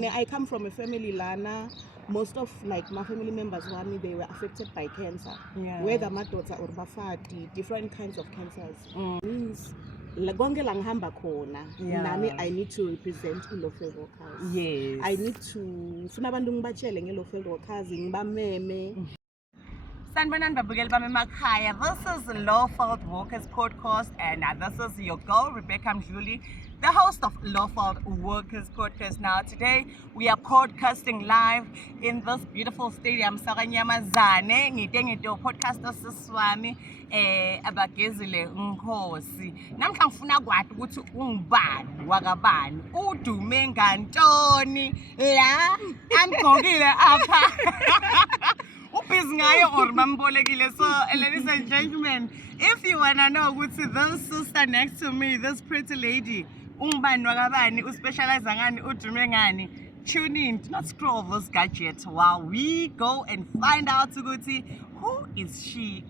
mean, I come from a family lana. Most of like my family members, they were affected by cancer. Whether my daughter or bafati, different kinds of cancers. Means lagonge langhamba khona. Nami I need to represent ilo-field workers. Yes. I need to funa abantu ngibachele ngelo-field workers ngibameme. Sanibonani babukeli bami emakhaya. This is Lo-Field Workers Podcast, and this is your girl Rebecca Mdluli, the host of Lo-Field Workers Podcast. Now today we are podcasting live in this beautiful stadium Sakanyamazane. Ngito podcaster siswami abagezile Nkosi. Namhla ngifuna kwathi ukuthi ungubani wakabani udume ngantoni la angigqokile apha. So, ladies and gentlemen, if you wanna know what's this sister next to me, this pretty lady, tune in, do not scroll this gadget while we go and find out who is she.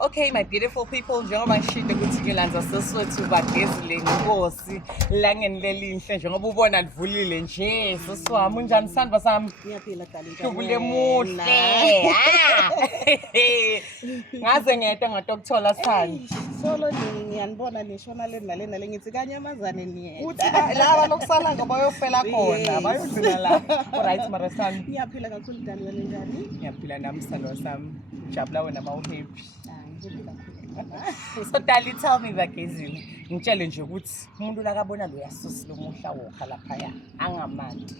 Okay, my beautiful people, njengoba ngishilo ukuthi ngilandza seswethu bagezile Nkosi langenlelinhle njengoba ubona livulile nje seswami unjani sandba sami Ngiyaphila darling. Jubule muhle ngaze ngedwa ngadokuthola sani Solo ngiyanibona nishona le nalena ngithi Kanyamazane niye. uthi laba lokusala ngobayofela khona bayodlula la alright mara sami Ngiyaphila kakhulu darling, wena njani? ngiyaphila nami sandwa sami jabula wena happy. So Dali, tell me bagezile ngitshele nje ukuthi umuntu lakabona lo yasusi lo muhla wokha lapha angamandi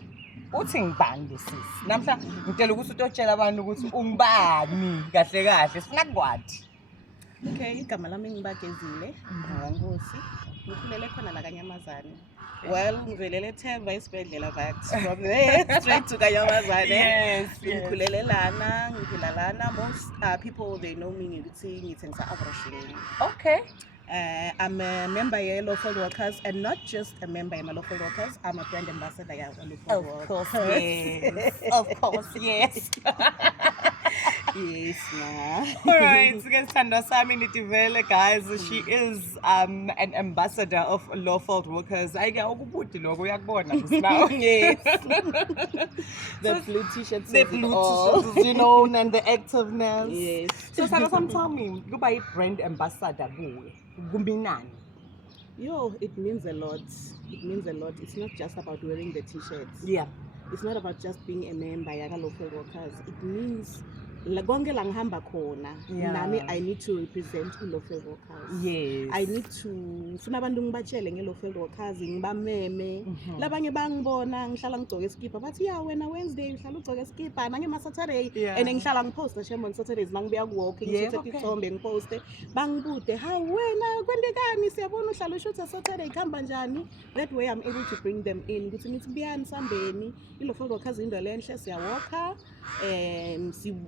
uthi ngibani lesisi namhla ngitela ukuthi utotshela abantu ukuthi ungibani kahle kahle sifuna kwathi. Okay, igama lami ngibagezile Nkosi. Ngikhulele khona la Kanyamazane. Well, ngivelele Themba isibedlela but from there straight to Kanyamazane. Yes. Ngikhulele lana, ngiphila lana. Most people they know me ngikuthi ngithenga Avroshlane. Okay. I'm a member of Lo-Field Workers, and not just a member of Lo-Field Workers. I'm a brand ambassador of Lo-Field Workers. Of course, yes. Of course, yes. Yes, ma. Alright, so Sandra Sami Nitivele, guys, she is an ambassador of Lo-Field Workers. I get ukubuti logo yakubona now. Yes. The blue t-shirts. The blue t-shirts, you know, and the activeness. Yes. So Sandra Sami, tell me, you buy brand ambassador gumbinani. Yo, it means a lot. It means a lot. It's not just about wearing the t-shirts. Yeah. It's not about just being a member of Lo-Field Workers. It means lagonge langhamba khona. Nami I need to represent ilo-field workers. Yes. I need to funa abantu ngibachele ngelo-field workers ngibameme. Labanye bangibona ngihlala ngigcoke iskipa bathi ya wena Wednesday uhlala ugcoke iskipa nange ma Saturday and ngihlala ngiposta shame on Saturdays mangibuya kuwalking ngithatha ithombe ngiposte bangibude ha wena kwendekani siyabona uhlala ushutha Saturday khamba njani. That way I'm able to bring them in ukuthi ngithi buyani sambeni ilo-field workers into lenhle siyawalka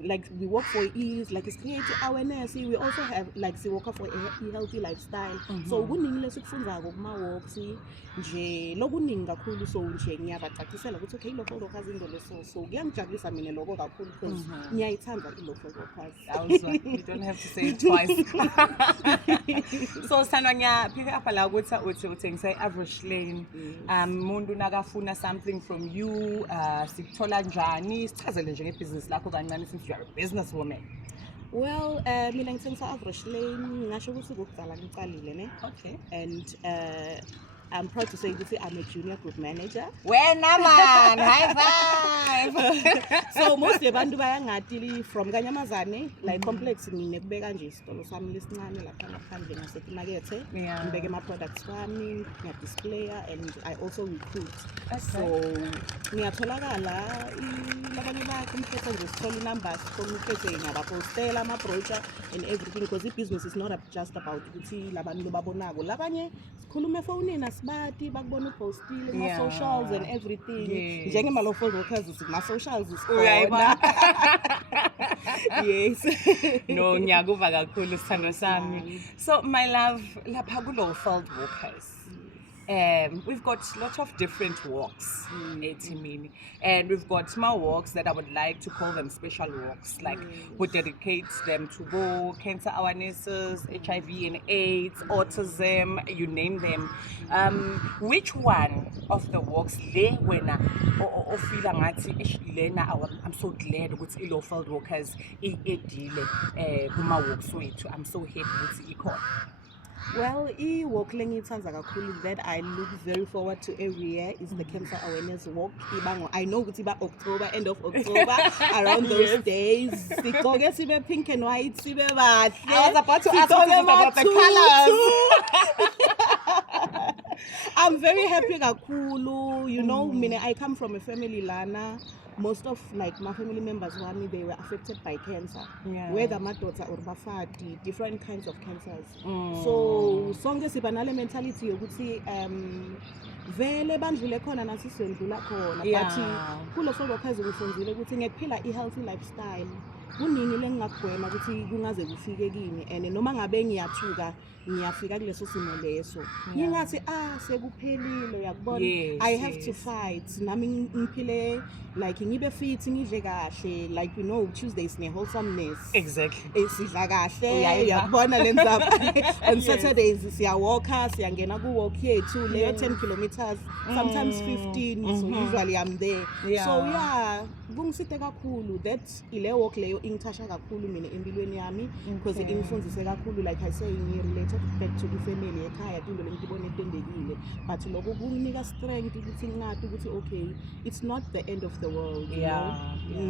like we work for ease, like it's creating awareness. We also have like we work for a healthy lifestyle. So kuningi lesikufunzako kuma walks nje lokuningi kakhulu so nje ngiyabacacisela ukuthi okay Lo-Field Workers into leso so kuyangijabulisa mina lokho kakhulu because ngiyayithanda Lo-Field Workers. You don't have to say it twice. So Sandra ngiyaphika apha la ukuthi uthengisa Avroshlane. Umuntu nakafuna something from you sikuthola njani sichazele nje ngebusiness lakho kancane since you are a businesswoman. Well, mina ngithengisa Avroshlane ngisho ukuthi ukugcala ngicalile ne. Okay. And I'm proud to say this, I'm a junior group manager. Wena man, high five. So most abantu bayangati from Kanyamazane, like complex nginekubeka nje isitolo sami lesincane lapha ngaphandle ngasemakethe. Ngibeke ama products wami, ngiyadisplaya, and I also recruit. So ngiyatholakala labanye bakumkhetha nje sithola numbers kumkhethe ngabapostela ama brochure and everything, because the business is not just about ukuthi labantu babonako. Labanye sikhuluma efonini asibati bakubona upostile ma socials and everything. Njenge ma local workers ma socials isikhona. Yes. No, ngiyakuva kakhulu sithando sami. So my love, lapha ku Lowveld Workers. We've got lots of different walks, and we've got small walks that I would like to call them special walks, like we dedicate them to go cancer awarenesses, HIV and AIDS, autism, you name them. Which one of the walks le wena o feel ngathi lena I'm so glad ukuthi iLowveld Workers edile kuma walks wethu. I'm so happy ukuthi ikhona. Well, walk that I look very forward to every year is the cancer awareness walk. I know it's about October, end of October, around those days. Sibe pink and white, sibe bad. I was about to ask you about the colors. I'm very happy kakulu. You know, I come from a family lana. Most of like my family members they were affected by cancer, whether madoda or bafati, different kinds of cancers. So sonke sibanale mentality yokuthi vele bandlule khona nathi sendlula khona, but kuLowveld Workers ngifundile ukuthi ngiyaphila healthy lifestyle. Kuningi lengingagwema ukuthi kungaze kufike kimi, and noma ngabe ngiyathuka ngiyafika kuleso simo leso ngingathi sekuphelile uyakubona. I have to fight nami ngiphile like ngibe fit ngidle kahle, like you know Tuesdays ne wholesomeness. Exactly. Sidla kahle uyakubona lenza on Saturdays siyawalka, siyangena ku walk yethu leyo 10 kilometers, sometimes 15, so usually I'm there. So kungisite kakhulu that ile walk leyo ingithasha kakhulu mina empilweni yami, because ingifundise kakhulu, like I say, related back to the family ekhaya into lengibone etendekile, but lokho kunginika strength ukuthi ngati ukuthi okay, it's not the end of the world, you know.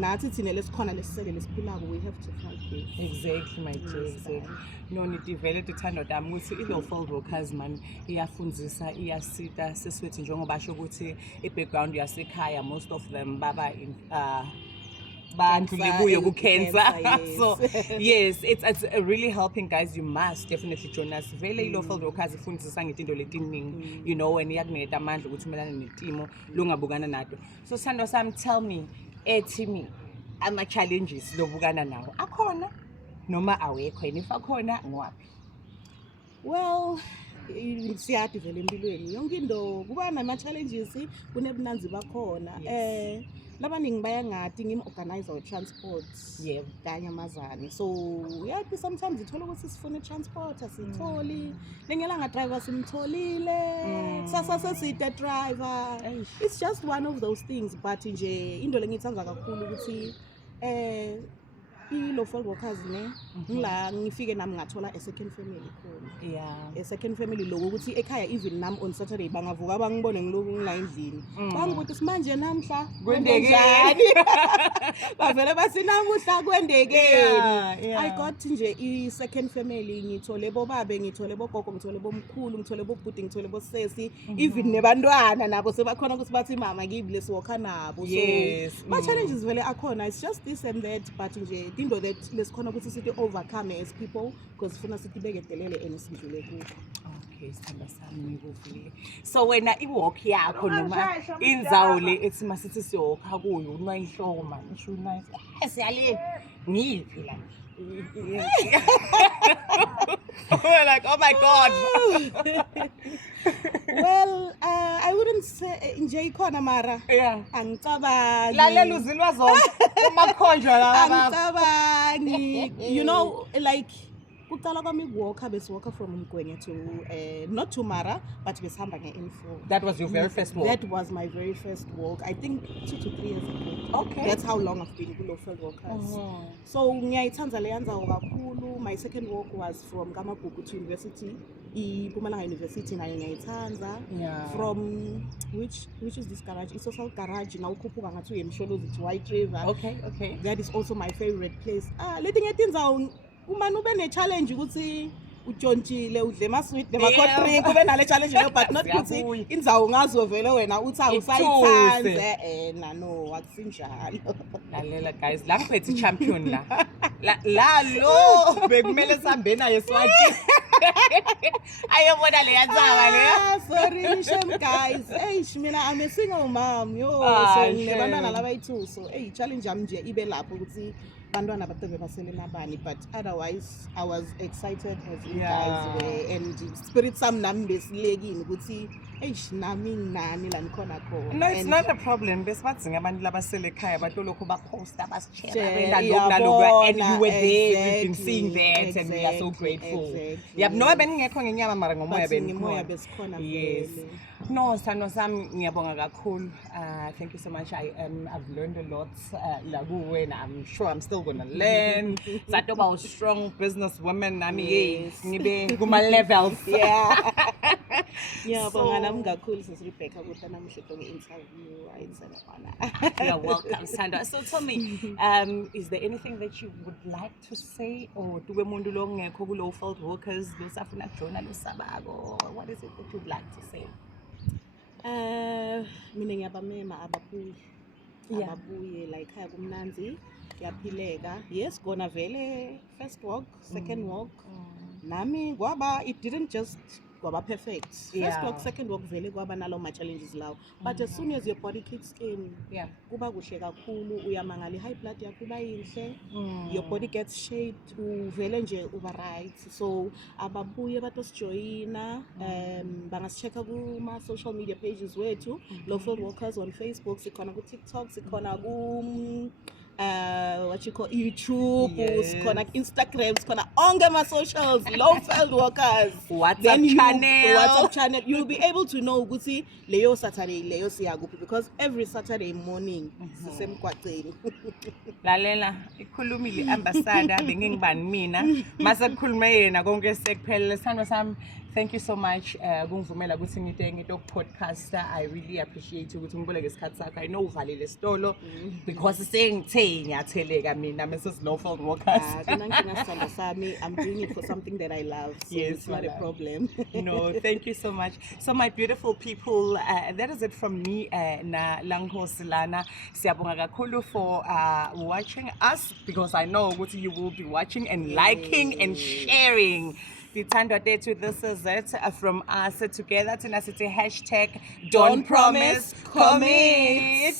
Nathi thina lesikhona lesisele lesiphilako, we have to fight this. Exactly, my dear. Exactly. No, nidevelop ithando dami ukuthi iLowveld Workers man iyafundzisa, iyasita seswethu njengoba basho ukuthi i-background yasekhaya most of them baba in bandlule kuyo ku-cancer. So yes, it's really helping, guys. You must definitely join us. Vele iLowveld Workers ifundisa ngezinto letiningi, you know, when iyakunika amandla ukuthi umelane netimo longabukana nato. So sithando sami, tell me, me ama challenges lobukana nawo akhona noma awekho, and if akhona ngwaphi? Well, siyade vele empilweni yonke into kuba nama challenges, kunebunanzi bakhona. Labaningi bayangati ngim-organizer we-transport Kanyamazane. So sometimes ithola ukuthi sifuna transport asitholi, lengelanga driver simtholile, kusasa seside driver. It's just one of those things, but nje into lengithanda kakhulu ukuthi iLowveld Workers ngila ngifike nami ngathola a second family khona. A second family lokho ukuthi ekhaya even nami on Saturday bangavuka bangibone ngiloku ngila endlini. Bangibuthi simanje namhla kwendekeni. Bavele bathi namuhla kwendekeni. I got nje i second family, ngithole bobabe, ngithole bogogo, ngithole bomkhulu, ngithole bobhuti, ngithole bosesi, even nebantwana nabo sebakhona ukuthi bathi mama kimi lesiwalka nabo. So my challenges vele akhona, it's just this and that, but nje into that lesikhona ukuthi sithi overcome as people, because funa sithi bekedelele enisindlule kuko. Okay, sithanda sami ngikuvile. So wena iwalk yakho noma indzawo le ethi masithi siyokha kuyo unwa inhloko man, isho nice. Siyale ngiphi la? We're like, oh my God. Well, I wouldn't say nje ikhona mara. Angicabangi. Lalela uzilwa zonke umakhonjwa la baba. Angicabangi. You know, like kuqala kwami ukuwalka besiwalka from Mgwenya to not to Mara, but besihamba nge-N4. That was your very first walk? That was my very first walk, I think 2 to 3 years ago. Okay. That's how long I've been kuLowveld Workers. So ngiyayithanda le ndzawo kakhulu. My second walk was from Kamagugu to University iPumalanga University nayo ngiyayithanda. Yeah. From which is this garage? Social garage nawukhuphuka ngathi uyemsholozi to White River. Okay. That is also my favorite place. Leti ngetindzawo uma ube ne challenge ukuthi ujontshile udle ama-sweet nema-cold drink ube nale challenge leyo but not ukuthi indzawo ngazo vele wena uthi awusayithanze no akusinjalo. Lalela guys, la ngiphethe champion la lo bekumele sihambe naye swati. Ayobona le yatsaba le. Sorry shame guys. Mina I'm a single mom yo. So nebantwana labayithu so challenge yami nje ibe lapho ukuthi bantwana batobe basele nabani but otherwise I was excited as you guys were and spirit sami nami besilekini ukuthi nami nginani la nikhona khona. No, it's not a problem. Besibadzinga abantu labasele ekhaya batolokhu baposta basishare lokhu and you were there, we've been seeing that and we are so grateful. Yep, no beningekho ngenyama mara ngomoya besikhona. Yes. No, sano sami ngiyabonga kakhulu. Thank you so much. I've learned a lot la kuwe and I'm sure I'm still going to learn. Satoba was strong businesswoman nami ngibe kuma levels. Ngiyabonga nami kakhulu sis Rebecca ukuthi namuhla nge-interview ayitsenefana. You're welcome, Sandra. So tell me, is there anything that you would like to say or do umuntu lo ngekho ku Lowveld Workers losafuna kujona losabako? What is it that you'd like to say? Mina ngiyabamema ababuye la ekhaya kumnanzi kuyaphileka. Yes kona vele first walk second walk nami kwaba it didn't just kwaba perfect. First walk second walk vele kwaba nalo ma challenges lawo but as soon as your body kicks in kuba kuhle kakhulu uyamangala high blood yakho kuba yinhle your body gets shaped uvele nje uba right so ababuye batosijoyina bangasichecka kuma social media pages wethu Lowveld Workers on Facebook sikhona ku TikTok sikhona ku what you call YouTube, sikhona Instagram, sikhona onke ama socials Lowveld Workers. WhatsApp channel. You'll be able to know ukuthi leyo Saturday leyo siyakuphi because every Saturday morning sisemgwaqeni. Lalela ikhulumile ambassador bengingibani mina mase kukhulume yena konke sekuphelele sano sami. Thank you so much kungivumela ukuthi ngite podcaster. I really appreciate ukuthi ngiboleke isikhathi sakho. I know uvalile isitolo because sengithe ngiyatheleka mina Mrs. Lowveld Workers. I'm doing it for something that I love. So it's not a problem. No, thank you so much. So my beautiful people, that is it from me na Langhosi Lana. Siyabonga kakhulu for watching us because I know what you will be watching and liking and sharing. This is it from us together. Hashtag don't promise, commit.